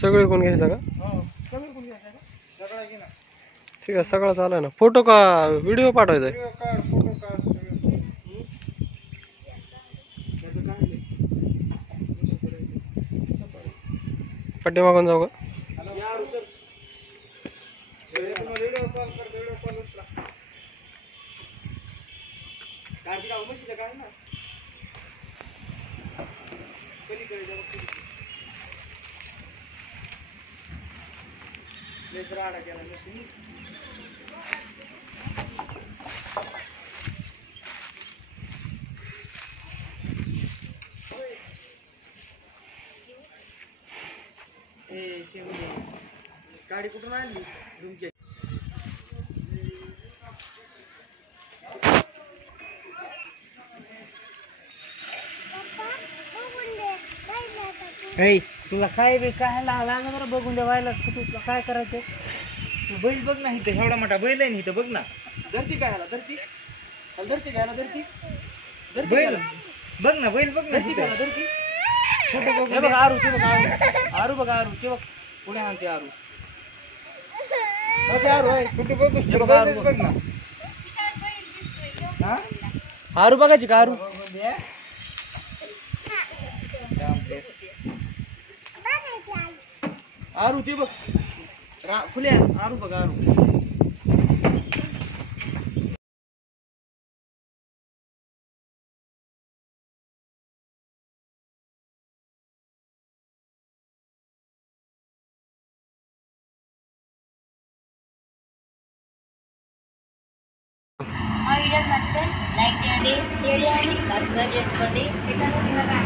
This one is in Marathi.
सगळे कोण घ्यायचा का? हो सगळं कोण घ्यायचं का? सगळा घे ना. ठीक आहे, सगळं चालू ना. फोटो का व्हिडिओ पाठवायचा आहे? व्हिडिओ काढ, फोटो काढ सगळं. त्याचं काय नाही. पाठीमागून जाऊ का? या उचल. व्हिडिओ कॉल कर, व्हिडिओ कॉल उचला. काढ का मशीन काढ ना. पलीकडे जा बघ. लेस राडा केला मशीन. गाडी कुठून आणली तुमची? तुला काय काय लागलं बरं बघून द्या व्हायला. तुला काय करायचं? बैल बघ ना इथं, एवढा मोठा बैल आहे ना इथं, बघ ना. धरती काय ह्याला? धरती धरती काय धरती बैल बघ ना, बैल बघ ना धरती. फोटो बघ. बघ आरू, ते बघ आरू, बघ आरू, ते बघ पुढे आणते आरू. आरू कुठे बघ ना. आरू बघायची का? आरू आरू ते बघ फुले. आरू बघ आरू. మా వీడియోస్ నచ్చితే లైక్ చేయండి, షేర్ చేయండి, సబ్స్క్రైబ్ చేసుకోండి. ఇతను తినగా